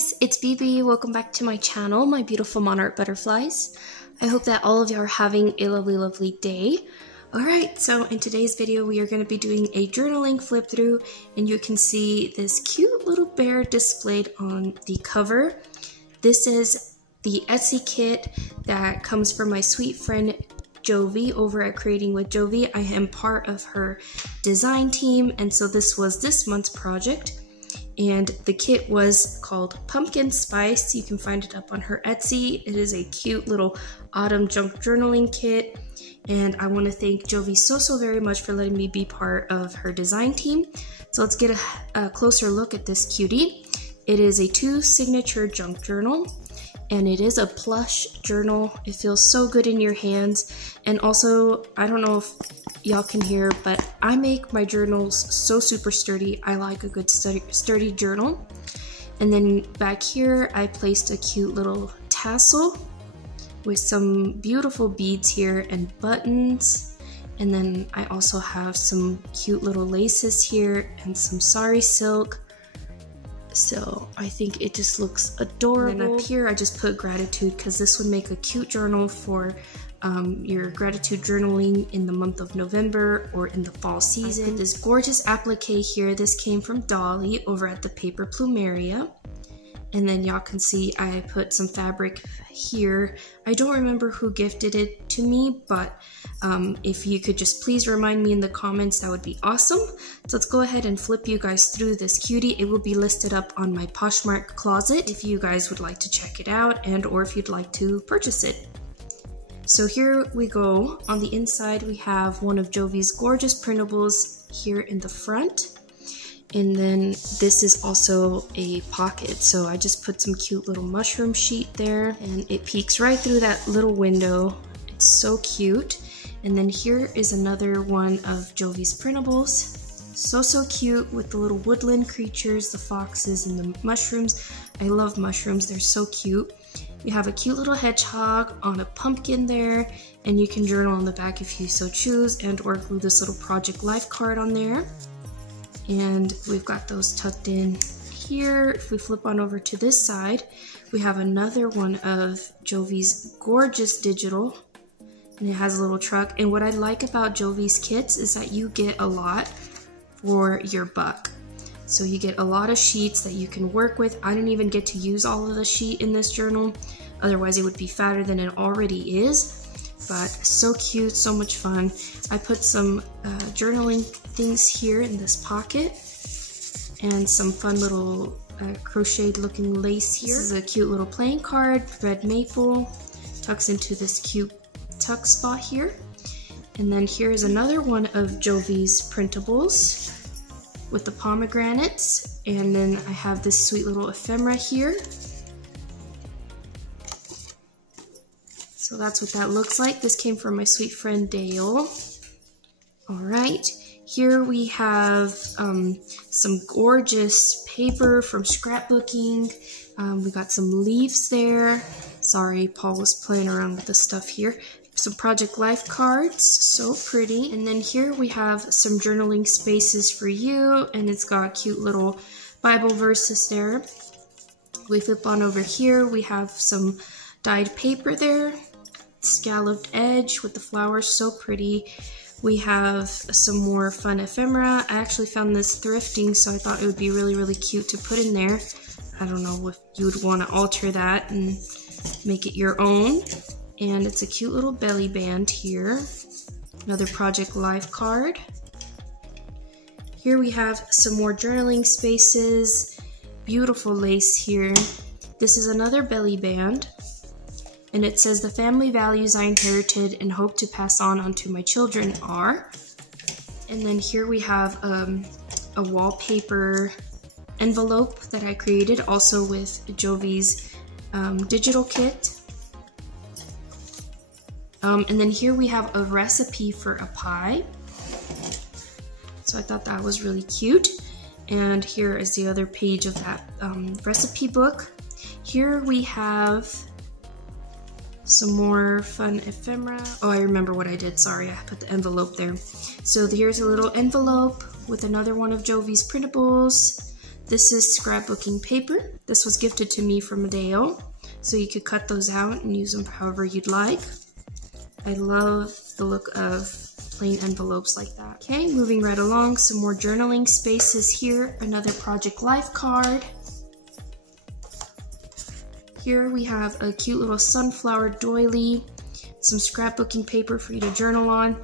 guys, it's BB. Welcome back to my channel, my beautiful monarch butterflies. I hope that all of you are having a lovely day. Alright, so in today's video we are going to be doing a journaling flip through, and you can see this cute little bear displayed on the cover. This is the Etsy kit that comes from my sweet friend Jovi over at Creating with Jovi. I am part of her design team, and so this was this month's project. And the kit was called Pumpkin Spice. You can find it up on her Etsy. It is a cute little autumn junk journaling kit. And I want to thank Jovi so very much for letting me be part of her design team. So let's get a closer look at this cutie. It is a 2 signature junk journal, and it is a plush journal. It feels so good in your hands. And also, I don't know if y'all can hear, but I make my journals so super sturdy. I like a good sturdy journal. And then back here, I placed a cute little tassel with some beautiful beads here and buttons. And then I also have some cute little laces here and some sari silk. So I think it just looks adorable. And then up here I just put gratitude because this would make a cute journal for your gratitude journaling in the month of November or in the fall season. I put this gorgeous applique here. This came from Dolly over at the Paper Plumeria. And then y'all can see I put some fabric here. I don't remember who gifted it to me, but if you could just please remind me in the comments, that would be awesome. So let's go ahead and flip you guys through this cutie. It will be listed up on my Poshmark Closet if you guys would like to check it out, and or if you'd like to purchase it. So here we go. On the inside we have one of Jovi's gorgeous printables here in the front. And then this is also a pocket, so I just put some cute little mushroom sheet there, and it peeks right through that little window. It's so cute. And then here is another one of Jovi's printables. So cute with the little woodland creatures, the foxes and the mushrooms. I love mushrooms, they're so cute. You have a cute little hedgehog on a pumpkin there, and you can journal on the back if you so choose, and or glue this little project life card on there. And we've got those tucked in here. If we flip on over to this side, we have another one of Jovi's gorgeous digital, and it has a little truck. And what I like about Jovi's kits is that you get a lot for your buck. So you get a lot of sheets that you can work with. I didn't even get to use all of the sheet in this journal, otherwise it would be fatter than it already is. But so cute, so much fun. I put some journaling things here in this pocket, and some fun little crocheted looking lace here. This is a cute little playing card, red maple, tucks into this cute tuck spot here. And then here's another one of Jovi's printables with the pomegranates. And then I have this sweet little ephemera here. So that's what that looks like. This came from my sweet friend Dale. Alright, here we have some gorgeous paper from scrapbooking. We got some leaves there. Sorry, Paul was playing around with the stuff here. Some project life cards, so pretty. And then here we have some journaling spaces for you, and it's got cute little Bible verses there. We flip on over here, we have some dyed paper there. Scalloped edge with the flowers, so pretty. We have some more fun ephemera. I actually found this thrifting, so I thought it would be really cute to put in there. I don't know if you would want to alter that and make it your own. And it's a cute little belly band here. Another project life card. Here we have some more journaling spaces. Beautiful lace here. This is another belly band. And it says, the family values I inherited and hope to pass on onto my children are. And then here we have a wallpaper envelope that I created also with Jovi's digital kit. And then here we have a recipe for a pie. So I thought that was really cute. And here is the other page of that recipe book. Here we have some more fun ephemera. Oh, I remember what I did. Sorry, I put the envelope there. So here's a little envelope with another one of Jovi's printables. This is scrapbooking paper. This was gifted to me from Madeo, so you could cut those out and use them however you'd like. I love the look of plain envelopes like that. Okay, moving right along, some more journaling spaces here. Another Project Life card. Here we have a cute little sunflower doily, some scrapbooking paper for you to journal on.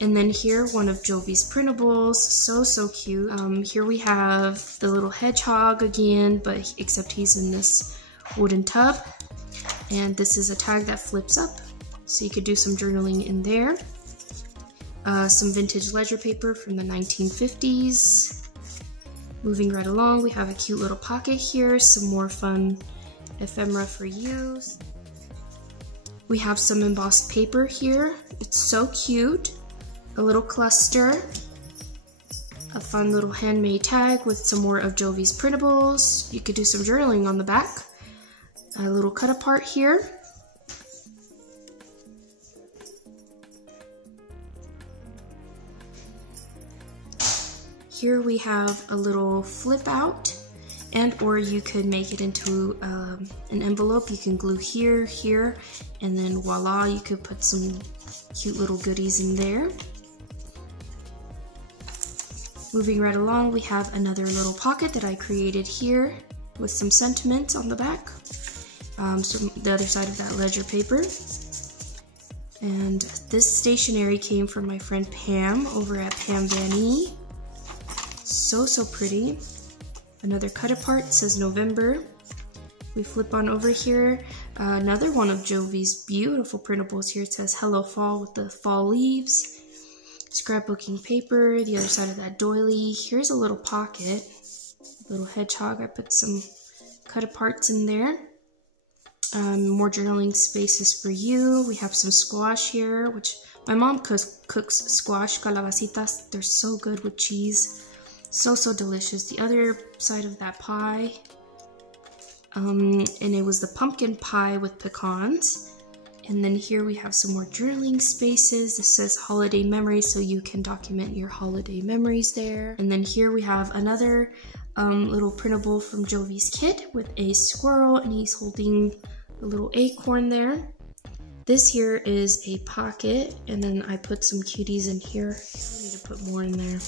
And then here, one of Jovi's printables, so cute. Here we have the little hedgehog again, but except he's in this wooden tub. And this is a tag that flips up, so you could do some journaling in there. Some vintage ledger paper from the 1950s. Moving right along, we have a cute little pocket here, some more fun ephemera for use. We have some embossed paper here. It's so cute. A little cluster, a fun little handmade tag with some more of Jovi's printables. You could do some journaling on the back. A little cut apart here. Here we have a little flip out, and or you could make it into an envelope. You can glue here, here, and then voila, you could put some cute little goodies in there. Moving right along, we have another little pocket that I created here with some sentiments on the back. So the other side of that ledger paper. And this stationery came from my friend Pam over at Pam Van E. So pretty. Another cut apart, says November. We flip on over here. Another one of Jovi's beautiful printables here. It says Hello Fall with the fall leaves. Scrapbooking paper, the other side of that doily. Here's a little pocket, little hedgehog. I put some cut aparts in there. More journaling spaces for you. We have some squash here, which my mom cooks squash calabacitas. They're so good with cheese. So delicious. The other side of that pie, and it was the pumpkin pie with pecans. And then here we have some more journaling spaces. This says holiday memories, so you can document your holiday memories there. And then here we have another little printable from Jovi's kit with a squirrel, and he's holding a little acorn there. This here is a pocket, and then I put some cuties in here. I need to put more in there.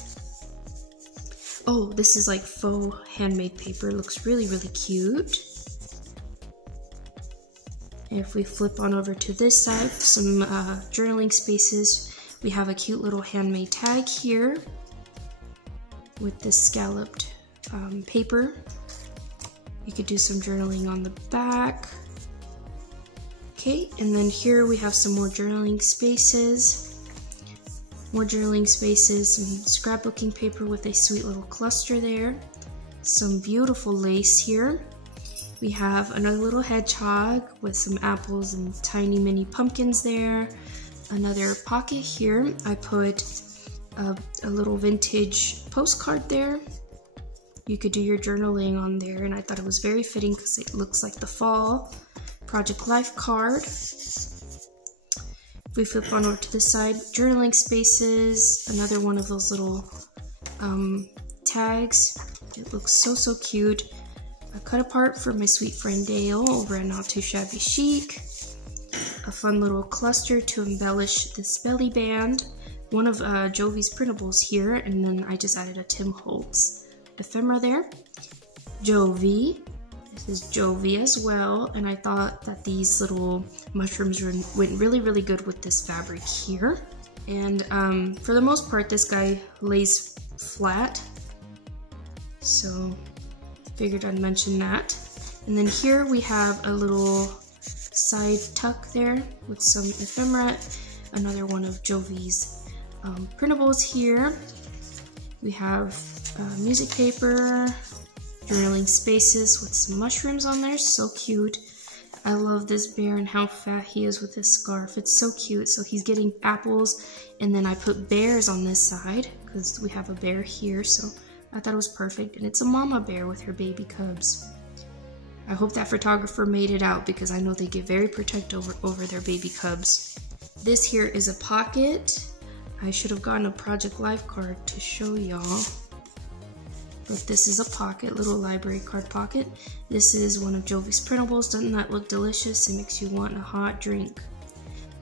Oh, this is like faux handmade paper. It looks really cute. If we flip on over to this side, some journaling spaces. We have a cute little handmade tag here with this scalloped paper. You could do some journaling on the back. Okay, and then here we have some more journaling spaces. More journaling spaces, some scrapbooking paper with a sweet little cluster there. Some beautiful lace here. We have another little hedgehog with some apples and tiny mini pumpkins there. Another pocket here. I put a little vintage postcard there. You could do your journaling on there, and I thought it was very fitting because it looks like the fall. Project Life card. If we flip on over to this side, journaling spaces. Another one of those little tags. It looks so cute. A cut apart for my sweet friend Dale over at Not Too Shabby Chic. A fun little cluster to embellish this belly band. One of Jovi's printables here, and then I just added a Tim Holtz ephemera there. Jovi. This is Jovi as well, and I thought that these little mushrooms went really good with this fabric here. And for the most part, this guy lays flat, so figured I'd mention that. And then here we have a little side tuck there with some ephemera. Another one of Jovi's printables here. We have music paper, journaling spaces with some mushrooms on there. So cute. I love this bear and how fat he is with this scarf. It's so cute. So he's getting apples, and then I put bears on this side because we have a bear here. So I thought it was perfect, and it's a mama bear with her baby cubs. I hope that photographer made it out because I know they get very protective over their baby cubs. This here is a pocket. I should have gotten a Project Life card to show y'all. but this is a pocket, little library card pocket. This is one of Jovi's printables. Doesn't that look delicious? It makes you want a hot drink.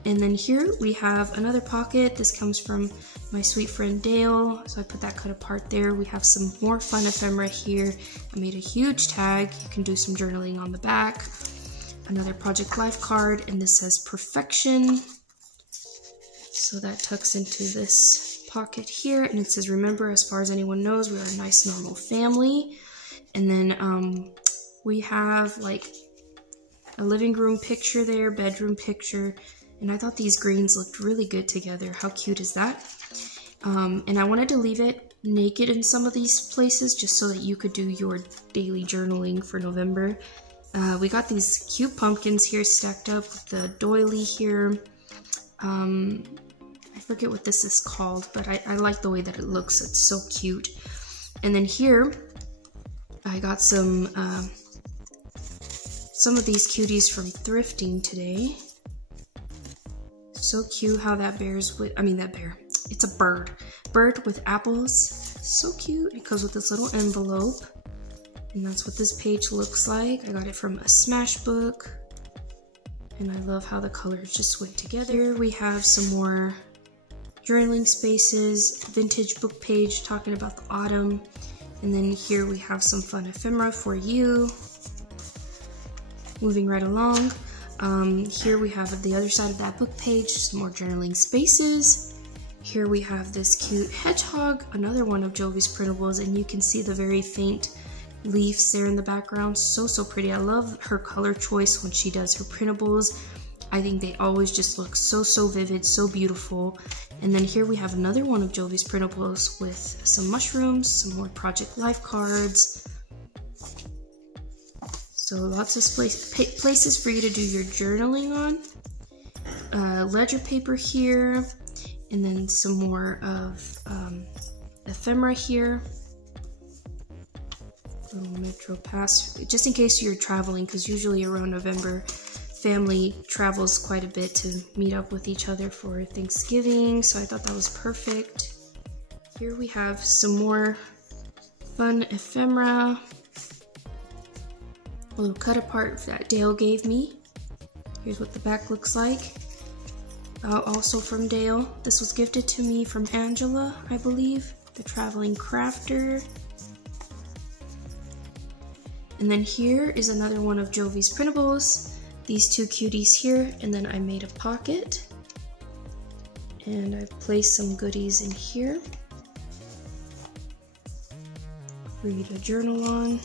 And then here we have another pocket. This comes from my sweet friend Dale, so I put that cut apart there. We have some more fun ephemera here. I made a huge tag. You can do some journaling on the back. Another Project Life card, and this says Perfection. So that tucks into this pocket here, and it says, remember, as far as anyone knows, we are a nice normal family. And then we have like a living room picture there, bedroom picture, and I thought these greens looked really good together. How cute is that? And I wanted to leave it naked in some of these places just so that you could do your daily journaling for November. We got these cute pumpkins here stacked up with the doily here. I forget what this is called, but I like the way that it looks. It's so cute. And then here, I got some of these cuties from thrifting today. So cute how that bears with, it's a bird. Bird with apples. So cute. It comes with this little envelope. And that's what this page looks like. I got it from a Smashbook. And I love how the colors just went together. Here we have some more journaling spaces, vintage book page talking about the autumn. And then here we have some fun ephemera for you. Moving right along. Here we have the other side of that book page, some more journaling spaces. Here we have this cute hedgehog, another one of Jovi's printables, and you can see the very faint leaves there in the background. So pretty. I love her color choice when she does her printables. I think they always just look so vivid, so beautiful. And then here we have another one of Jovi's printables with some mushrooms, some more Project Life cards. So lots of places for you to do your journaling on. Ledger paper here, and then some more of ephemera here. Little Metro Pass, just in case you're traveling, because usually around November, family travels quite a bit to meet up with each other for Thanksgiving, so I thought that was perfect. Here we have some more fun ephemera. A little cut apart that Dale gave me. Here's what the back looks like. Also from Dale. This was gifted to me from Angela, I believe, the traveling crafter. And then here is another one of Jovi's printables. These two cuties here, and then I made a pocket. And I've placed some goodies in here for you to journal on.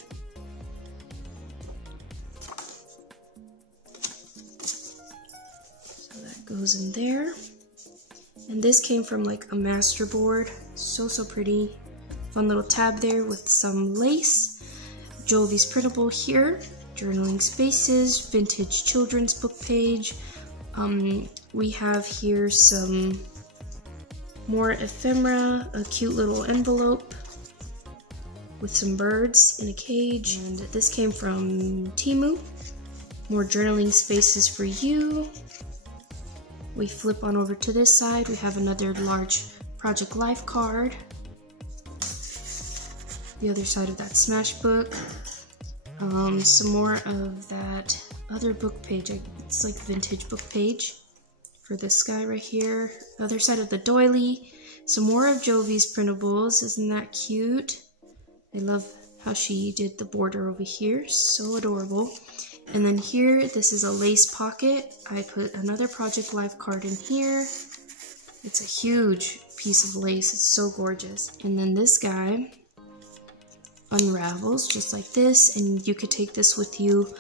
So that goes in there. And this came from like a master board. So pretty. Fun little tab there with some lace. Jovi's printable here, journaling spaces, vintage children's book page. We have here some more ephemera, a cute little envelope with some birds in a cage. And this came from Temu. More journaling spaces for you. We flip on over to this side. We have another large Project Life card. The other side of that Smashbook. Some more of that other book page. It's like vintage book page for this guy right here. Other side of the doily. Some more of Jovi's printables. Isn't that cute? I love how she did the border over here. So adorable. And then here, this is a lace pocket. I put another Project Life card in here. It's a huge piece of lace. It's so gorgeous. And then this guy unravels just like this, and you could take this with you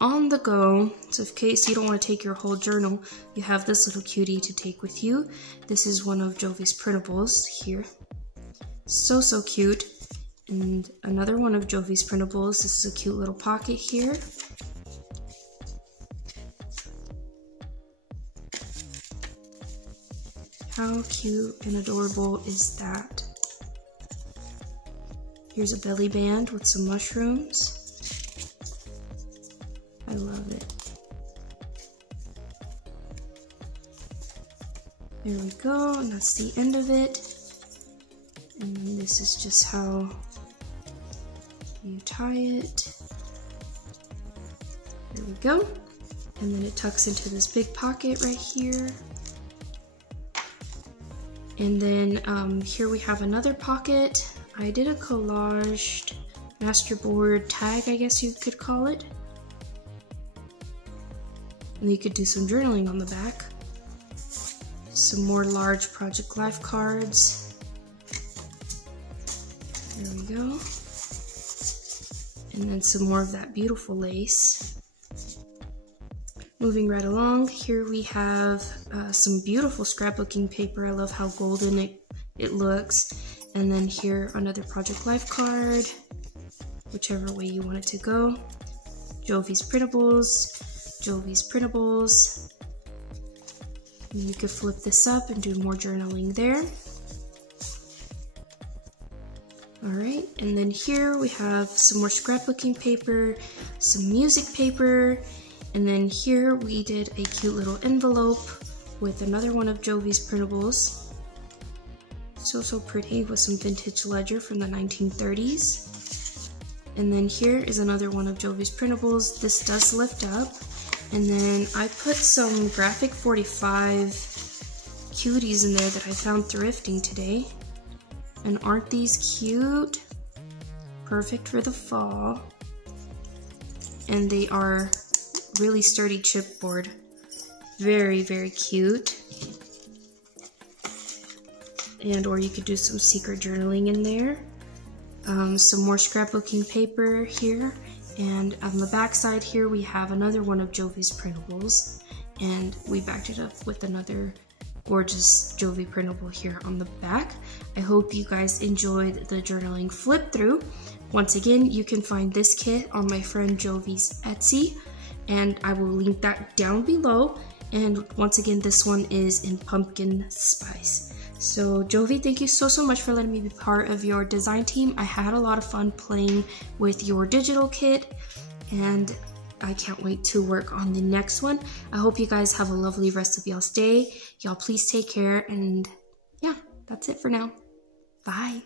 on the go. So in case you don't want to take your whole journal, you have this little cutie to take with you. This is one of Jovi's printables here. So cute. And another one of Jovi's printables. This is a cute little pocket here. How cute and adorable is that? Here's a belly band with some mushrooms. I love it. There we go, and that's the end of it. And this is just how You tie it. There we go. And then it tucks into this big pocket right here. And then here we have another pocket. I did a collaged masterboard tag, I guess you could call it. And you could do some journaling on the back. Some more large Project Life cards. There we go. And then some more of that beautiful lace. Moving right along, here we have some beautiful scrapbooking paper. I love how golden it looks. And then here, another Project Life card, whichever way you want it to go. Jovi's printables, Jovi's printables. And you could flip this up and do more journaling there. Alright, and then here we have some more scrapbooking paper, some music paper, and then here we did a cute little envelope with another one of Jovi's printables. So pretty, with some vintage ledger from the 1930s. And then here is another one of Jovi's printables. This does lift up. And then I put some Graphic 45 cuties in there that I found thrifting today. And aren't these cute? Perfect for the fall. And they are really sturdy chipboard. Very, very cute. And or you could do some secret journaling in there. Some more scrapbooking paper here. And on the back side here we have another one of Jovi's printables. And we backed it up with another gorgeous Jovi printable here on the back. I hope you guys enjoyed the journaling flip through. Once again, you can find this kit on my friend Jovi's Etsy, and I will link that down below. And once again, this one is in pumpkin spice. So Jovi, thank you so much for letting me be part of your design team. I had a lot of fun playing with your digital kit, and I can't wait to work on the next one. I hope you guys have a lovely rest of y'all's day. Y'all please take care, and yeah, that's it for now. Bye.